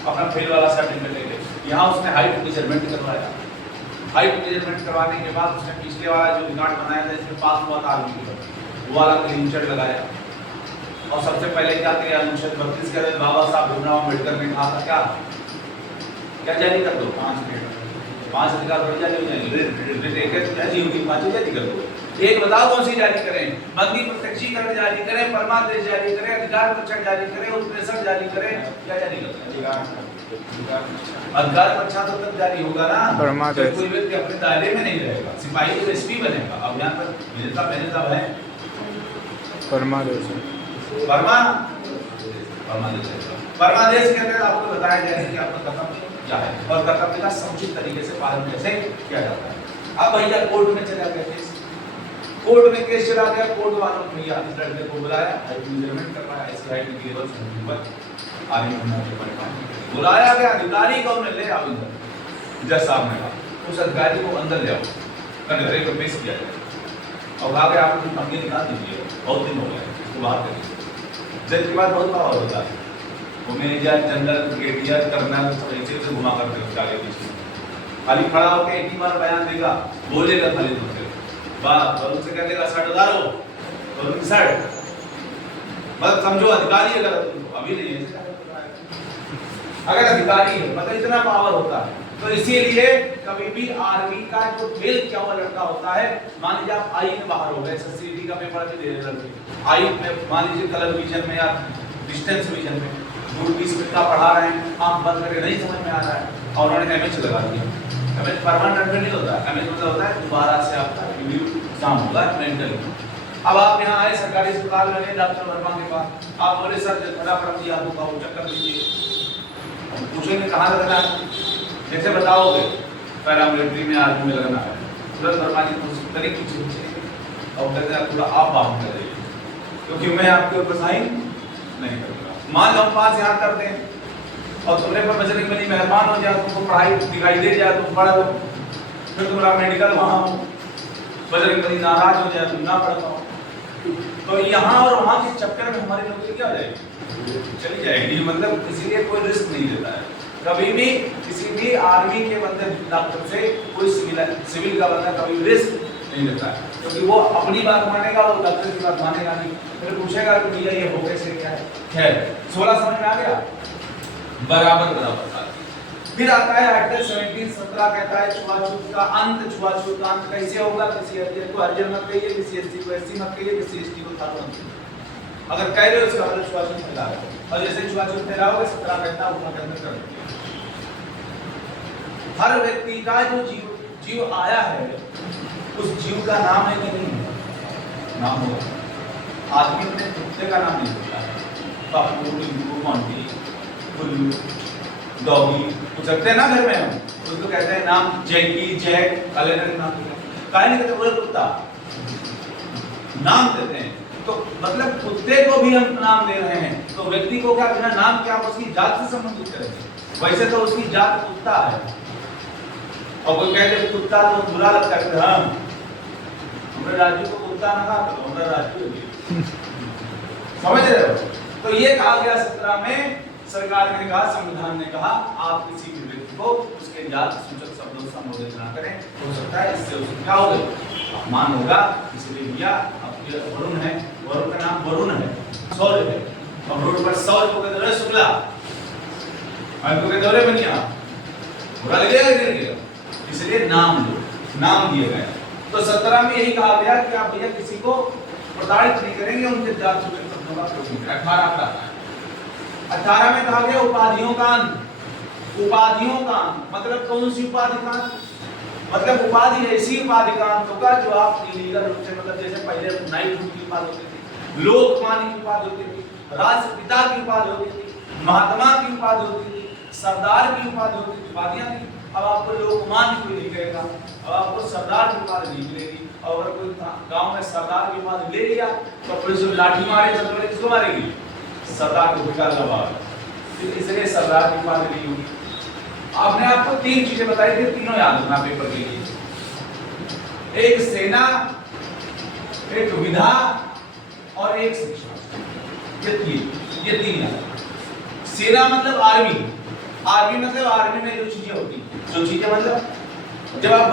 अपना फेल वाला सर्टिफिकेट लेके। यहाँ उसने हाइट मेजरमेंट करवाया, हाइट मेजरमेंट करवाने के बाद उसने पिछले वाला जो रिकॉर्ड बनाया था इसमें पास हुआ था आर्मी के, वो वाला क्लीन चिट लगाया। और सबसे पहले क्या किया, अनुच्छेद 32 के तहत बाबा साहब भीमराव अम्बेडकर ने कहा था क्या जारी कर दो, 5 अधिकार बढ़ जारी हो जाएंगे, एक जारी होगी, 5 जारी कर दो। एक बताओ कौन सी जारी करें, बंदी प्रत्यक्षीकरण जारी करें, परमादेश जारी करें, अधिकार परीक्षण जारी करें, उत्प्रेषण जारी करें, क्या जारी करें? अधिकार परीक्षण तो तब जारी होगा ना जब कोई व्यक्ति अपने दायरे में नहीं रहेगा, सिपाही तो एसपी बनेगा। अब यहाँ पर विजेता है परमादेश, परमादेश के अंदर आपको बताया जाए कि आपका कर्तव्य क्या है और कर्तव्य का समुचित तरीके से पालन कैसे किया जाता है। अब भैया कोर्ट में चला गया केस, कोर्ट में केस चला गया, कोर्ट वालों ने भैया इस लड़के को बुलाया, हाइट मेजरमेंट करवाया, इसकी हाइट की लेवल से ऊपर आर्मी होना के परिणाम बुलाया गया। अधिकारी को हमने ले आओ इधर, जज साहब ने कहा उस अधिकारी को अंदर ले आओ, कटघरे को पेश किया जाए और कहा कि आप अपनी निकाल दीजिए, बहुत दिन हो गए उसको बाहर करिए। जज के बाद बहुत पावर होता है, वो मैनेजर, जनरल, ब्रिगेडियर, कर्नल ऐसे से घुमा करते हैं आगे पीछे, खाली खड़ा होकर एक ही बार बयान देगा, बोलेगा खाली दूसरे बात और उनसे कह देगा सर उतारो और उनकी सर मतलब समझो अधिकारी अगर अभी नहीं है, अगर अधिकारी है मतलब इतना पावर होता है। तो इसीलिए कभी भी आर्मी का जो फेल किया हुआ लड़का होता है, मान लीजिए आप आई में बाहर हो गए, एसएससी का पेपर भी दे रहे लड़के, आई में मान लीजिए कलर विजन में या डिस्टेंस विजन में दूर 20 मिनट का पढ़ा रहे हैं, आंख बंद करके नहीं समझ में आ रहा है और उन्होंने एमएच लगा दिया। एमएच परमानेंट नहीं होता, एमएच मतलब होता है दोबारा से आपका रिव्यू एग्जाम होगा मेंटल। अब आप यहाँ आए सरकारी अस्पताल में गए डॉक्टर वर्मा के पास, आप बोले सर फटाफट दिया आपको कहो चक्कर लीजिए, पूछेंगे कहाँ लगना है, जैसे बताओगे पैरामिलिट्री में आर्मी में लगना है, तुरंत वर्मा जी को तरीके से और कहते हैं थोड़ा आप बात कर रही क्योंकि मैं आपके ऊपर साइन नहीं करूँगा। मान लो पास यहाँ कर दें और तुमने पर बजरंग बली मेहरबान हो जाए, तुमको पढ़ाई दिखाई दे जाए, तुम पढ़ लो, फिर तुम्हारा मेडिकल वहाँ हो, बजरंग बली नाराज हो जाए, तुम ना पढ़ पाओ, तो यहाँ और वहाँ के चक्कर में हमारी नौकरी क्या हो जाएगी, चली जाएगी। मतलब इसीलिए कोई रिस्क नहीं लेता है कभी भी, किसी भी आर्मी के बंदे डॉक्टर से कोई सिविल का बंदा कभी रिस्क नहीं लेता है, क्योंकि वो अपनी बात मानेगा, वो डॉक्टर की बात मानेगा नहीं, फिर पूछेगा कि भैया ये हो कैसे क्या है। खैर 16 समझ में आ गया, बराबर फिर आता है आर्टिकल 17 कहता है छुआछूत का अंत। छुआछूत का अंत कैसे होगा, किसी हरिजन को हरिजन मत कहिए, किसी एसटी को एससी मत कहिए, किसी एसटी को थारू मत कहिए। अगर कह रहे हो इसका मतलब छुआछूत फैला रहे हो, और जैसे छुआछूत फैलाओगे 17 कहता है उतना के अंदर कर दीजिए। हर व्यक्ति का जो जीव आया है उस जीव का नाम है कि नहीं, नाम होगा। आदमी अपने कुत्ते का नाम नहीं होता है, पप्पू, टिंकू, मोंटी, कुल्लू, डॉगी कुछ रखते हैं ना घर में हम, उसको कहते हैं नाम जैकी, जैक, अलग अलग नाम काहे नहीं कहते, पूरा कुत्ता नाम देते हैं। तो मतलब कुत्ते को भी हम नाम दे रहे हैं, तो व्यक्ति को क्या बिना नाम क्या उसकी जात से संबंधित करेंगे। वैसे तो उसकी जात कुत्ता है, और कोई कहते कुत्ता तो बुरा लगता है, हाँ हमारे राजू को कुत्ता ना कहा तो हमारा राजू समझ रहे हो। तो ये कहा गया 17 में, सरकार ने कहा, संविधान ने कहा आप किसी भी व्यक्ति को उसके जात सूचक शब्दों से संबोधित ना करें। हो सकता है इससे उसको क्या होगा, अपमान होगा। इसलिए भैया अब वरुण है, वरुण का नाम वरुण है, सौर्य है, और रोड पर सौर्य को कहते हैं शुक्ला, और को कहते हैं बनिया, बुरा लगेगा, इसलिए नाम लो, नाम दिए गए। तो 17 में यही कहा गया कि आप भैया किसी को प्रताड़ित नहीं करेंगे, उनके जात सूचक शब्दों का प्रयोग नहीं करेंगे। 18 का 18 में कहा गया उपाधियों का अंत। उपाधियों का मतलब कौन सी उपाधि का, मतलब उपाधि ऐसी उपाधि का अंत होगा जो आप इलीगल रूप से, मतलब जैसे पहले नाइटहुड की उपाधि होती थी, लोकमान्य की उपाधि होती थी, राष्ट्रपिता की उपाधि होती थी, महात्मा की उपाधि होती थी, सरदार की उपाधि होती थी, उपाधियां थी। अब आपको लोकमान्य कोई नहीं कहेगा, अब आपको सरदार की उपाधि नहीं मिलेगी। और अगर कोई गांव में सरदार की उपाधि ले लिया तो पुलिस लाठी मारे, चल किसको मारेगी, सरदार को बिका जवाब, इसलिए सरदार की उपाधि नहीं होगी। आपने आपको 3 चीजें बताई थी, तीनों याद रखना पेपर के लिए, एक सेना, एक विधा और एक शिक्षा। ये 3 याद। सेना मतलब आर्मी, आर्मी मतलब आर्मी में जो चीजें होती, जो चीजें मतलब जब आप